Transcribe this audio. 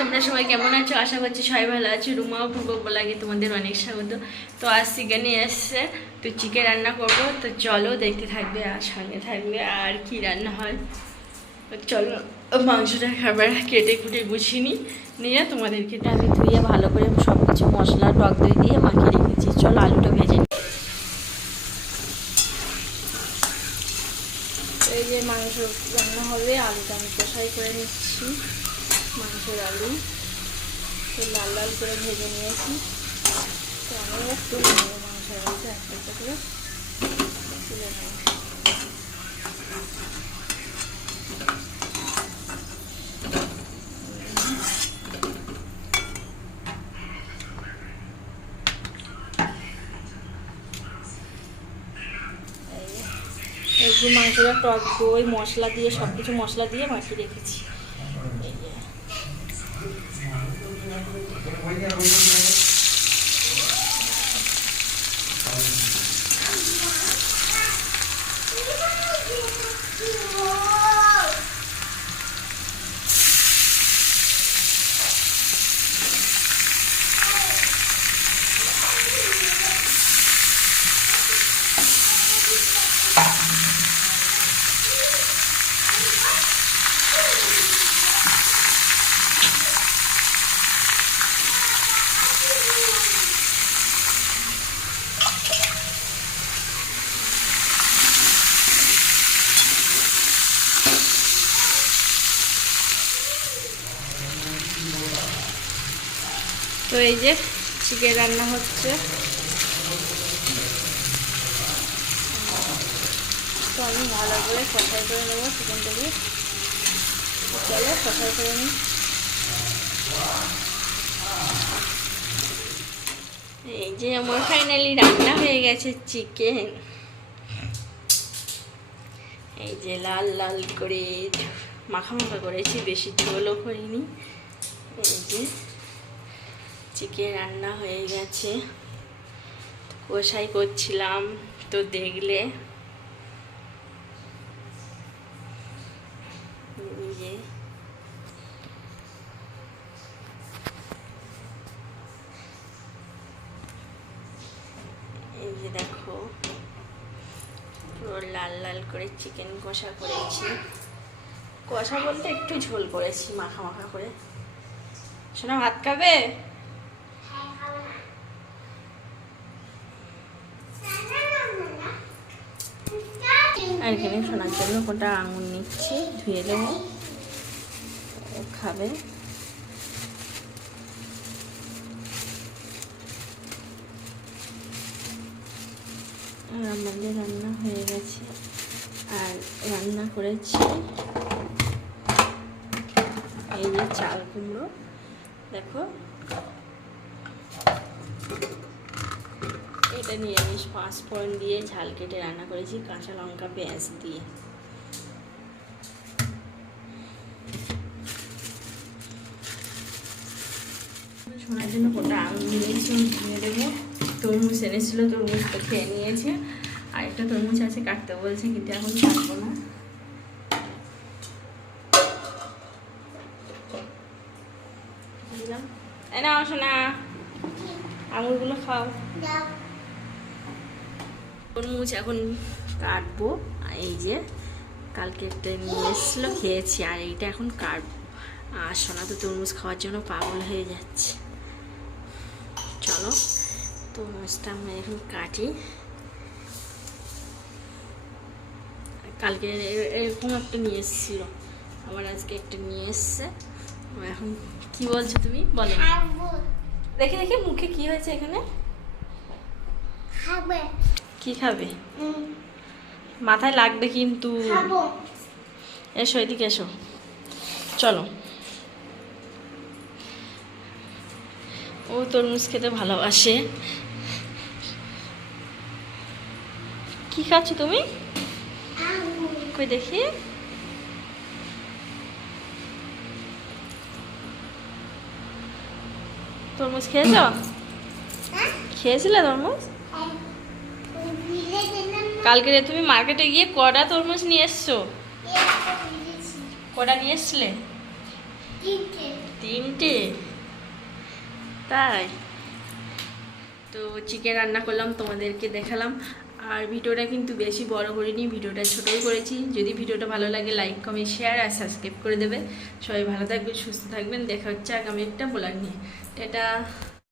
তোমরা সবাই কেমন আছো? আশা করছি সবাই ভালো আছো। রুমা ও পূর্ব লাগে তোমাদের অনেক স্বাগত। তো আজ চিকেনই এসছে। তো চিকেন রান্না করব। তো চলো দেখতে থাকবে আর সঙ্গে থাকবে আর কি রান্না হয়। চলো, মাংসটা খাবার কেটে কুটে গুছিয়ে নিই। নিয়ে তোমাদেরকে আমি ধুয়ে ভালো করে সব কিছু মশলা, টক দই দিয়ে মাখিয়ে রেখেছি। চলো আলুটা ভেজে। এই যে মাংস রান্না হবে, আলুটা আমি কষাই করে নিচ্ছি। মাংসের আলু। তো লাল লাল করে ভেজে নিয়েছি। তো আমি একটু নেব মাংসের আলুটা একটা একটা করে তুলে নেব। মাংসটা টক দই, মশলা দিয়ে সব কিছু মশলা দিয়ে মাখিয়ে রেখেছি। Thank you. তো এই যে চিকেন রান্না হচ্ছে। তো আমি ভালো করে কষাই করে নেব চিকেনটাকে। চলো কষাই করে নিই। এই যে আমার ফাইনালি রান্না হয়ে গেছে চিকেন। এই যে লাল লাল করে মাখা মাখা করেছি, বেশি ঝোলও করিনি। এই যে চিকেন রান্না হয়ে গেছে। কষাই করছিলাম, তো দেখলে। এই যে। দেখো, পুরো লাল লাল করে চিকেন কষা করেছি। কষা বলতে একটু ঝোল করেছি, মাখা মাখা করে। শোনা ভাত খাবে? আর এখানে শোনার জন্য কোনটা আঙুর নিচ্ছি, ধুয়ে দেবো খাবে। আর আমাদের রান্না হয়ে গেছে। আর রান্না করেছি এই যে চাল কুমড়ো। দেখো। এটা নিরামিষ পাঁচফোড়ন দিয়ে ঝাল কেটে রান্না করেছি কাঁচা লঙ্কা, পেঁয়াজ দিয়ে। শোনার জন্য কোটা আঙুল নিয়েছি ধুয়ে দেবো। তরমুজ এনেছিল, তরমুজ তো খেয়ে নিয়েছে। আর একটা তরমুজ আছে কাটতে বলছে, কিন্তু এখন কাটবো না। এই না শোনা আঙুরগুলো খাও। তরমুজ এখন কাটবো। এই যে কালকে একটা নিয়ে এসেছিল খেয়েছি। আর এইটা এখন কাটবো। আর সোনা তো তরমুজ খাওয়ার জন্য পাগল হয়ে যাচ্ছে। চলো তরমুজটা আমরা এখন কাটি। কালকে এরকম একটা নিয়ে এসেছিল। আবার আজকে একটা নিয়ে এসছে। এখন কি বলছো তুমি? বলো। দেখে দেখে মুখে কি হয়েছে এখানে? খাবে কি খাবে? মাথায় লাগবে কিন্তু। এসো এদিকে এসো। চলো। ও তরমুজ খেতে ভালোবাসে। কি খাচ্ছ তুমি? কই দেখি। তরমুজ খেয়েছ? হ্যাঁ। খেয়েছিলে তরমুজ এই, ওই ভিলে দিলাম না, কালকে রে তুমি মার্কেটে গিয়ে কটা তরমুজ নিয়ে এসছো। কটা নিয়ে এসছিলে? তিনটে। তাই? তো চিকেন রান্না করলাম তোমাদেরকে দেখালাম। আর ভিডিওটা কিন্তু বেশি বড় করিনি ভিডিওটা ছোটোই করেছি। যদি ভিডিওটা ভালো লাগে লাইক কমেন্ট শেয়ার আর সাবস্ক্রাইব করে দেবে। সবাই ভালো থাকবেন সুস্থ থাকবেন। দেখা হচ্ছে আগামী একটা ব্লগ নিয়ে। এটা